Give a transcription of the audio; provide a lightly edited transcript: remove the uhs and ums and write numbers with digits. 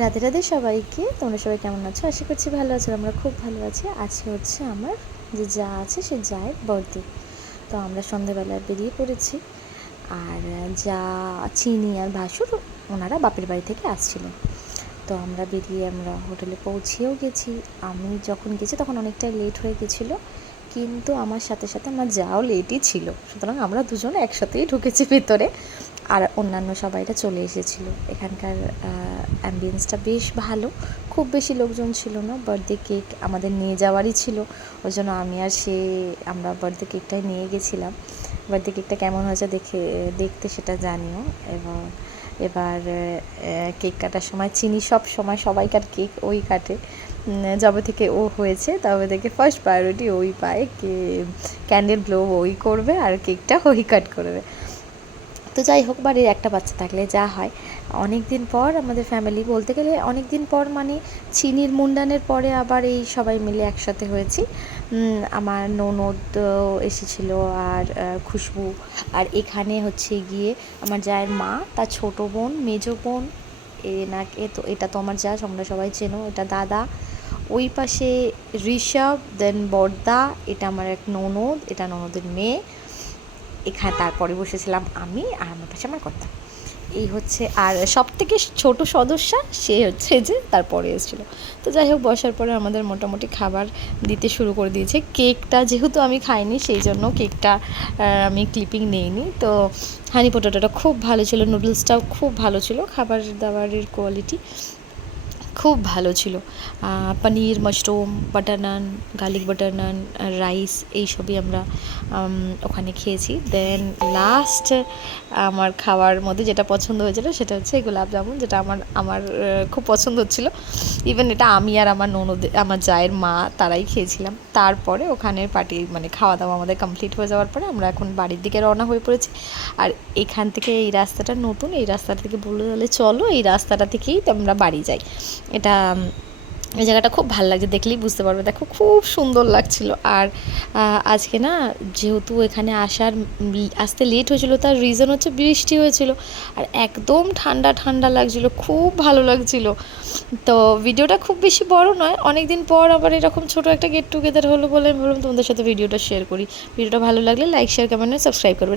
রাধে রাধে সবাইকে। তোমরা সবাই কেমন আছো? আশা করছি ভালো আছো। আমরা খুব ভালো আছি। আজকে হচ্ছে আমার যে যা আছে সে জায়ের বার্থডে। তো আমরা সন্ধেবেলায় বেরিয়ে পড়েছি। আর যা, চিনি আর ভাসুর ওনারা বাপের বাড়ি থেকে আসছিলেন। তো আমরা হোটেলে পৌঁছেও গেছি। আমি যখন গেছি তখন অনেকটাই লেট হয়ে গেছিলো, কিন্তু আমার সাথে সাথে আমার যাও লেটই ছিল, সুতরাং আমরা দুজন একসাথেই ঢুকেছি ভেতরে। আর অন্যান্য সবাইরা চলে এসেছিলো। এখানকার অ্যাম্বিয়েন্সটা বেশ ভালো, খুব বেশি লোকজন ছিল না। বার্থডে কেক আমাদের নিয়ে যাওয়ারই ছিল, ওই জন্য আমি আর আমরা বার্থডে কেকটাই নিয়ে গেছিলাম। বার্থডে কেকটা কেমন হয়েছে দেখতে সেটা জানিও। এবং এবার কেক কাটার সময় চিনি সব সময় সবাইকার কেক ওই কাটে, যবে থেকে ও হয়েছে তবে থেকে ফার্স্ট প্রায়োরিটি ওই পায়, ক্যান্ডেল ব্লো ওই করবে আর কেকটা ওই কাট করবে। তো যাই হোক, বাড়ির একটা বাচ্চা থাকলে যা হয়। অনেক দিন পর আমাদের ফ্যামিলি, বলতে গেলে অনেক দিন পর মানে চিনির মুন্ডানের পরে আবার এই সবাই মিলে একসাথে হয়েছি। আমার ননদ এসেছিল আর খুশবু, আর এখানে হচ্ছে গিয়ে আমার জায়ের মা, তার ছোটো বোন, মেজো বোন, তো এটা তো আমার যা, তোমরা সবাই চেনো, এটা দাদা। ওই পাশে ঋষভ, দেন বর্দা, এটা আমার এক ননদ, এটা ননদের মেয়ে। এখানে তারপরে বসেছিলাম আমি, আর আমার পাশে আমার কর্তা। এই হচ্ছে, আর সব থেকে ছোট সদস্যা সে হচ্ছে যে তারপরে এসেছিলো। তো যাই হোক, বসার পরে আমাদের মোটামুটি খাবার দিতে শুরু করে দিয়েছে। কেকটা যেহেতু আমি খাইনি, সেই জন্য কেকটা আমি ক্লিপিং নেইনি। তো হানি পোটাটোটা খুব ভালো ছিল, নুডলসটাও খুব ভালো ছিল, খাবার দাবারের কোয়ালিটি খুব ভালো ছিল। পনির, মাশরুম, বাটার নান, গার্লিক বাটার নান, রাইস, এইসবই আমরা ওখানে খেয়েছি। দেন লাস্ট আমার খাওয়ার মধ্যে যেটা পছন্দ হয়েছিল সেটা হচ্ছে গোলাপ জামুন, যেটা আমার খুব পছন্দ হচ্ছিলো। ইভেন এটা আমি আর আমার ননদ, আমার জায়ের মা, তারাই খেয়েছিলাম। তারপরে ওখানের পার্টি মানে খাওয়া দাওয়া আমাদের কমপ্লিট হয়ে যাওয়ার পরে আমরা এখন বাড়ির দিকে রওনা হয়ে পড়েছি। আর এখান থেকে এই রাস্তাটা নতুন, এই রাস্তাটা থেকে বলে চলো এই রাস্তাটা থেকেই আমরা বাড়ি যাই। এটা, এই জায়গাটা খুব ভালো লাগছে, দেখলেই বুঝতে পারবে। দেখো খুব সুন্দর লাগছিল। আর আজকে না, যেহেতু এখানে আসতে লেট হয়েছিল, তার রিজন হচ্ছে বৃষ্টি হয়েছিল, আর একদম ঠান্ডা ঠান্ডা লাগছিল, খুব ভালো লাগছিল। তো ভিডিওটা খুব বেশি বড় নয়, অনেক দিন পর আবার এরকম ছোট একটা গেট টুগেদার হলো বলে আমি বললাম তোমাদের সাথে ভিডিওটা শেয়ার করি। ভিডিওটা ভালো লাগলে লাইক, শেয়ার, কমেন্ট, সাবস্ক্রাইব করবে।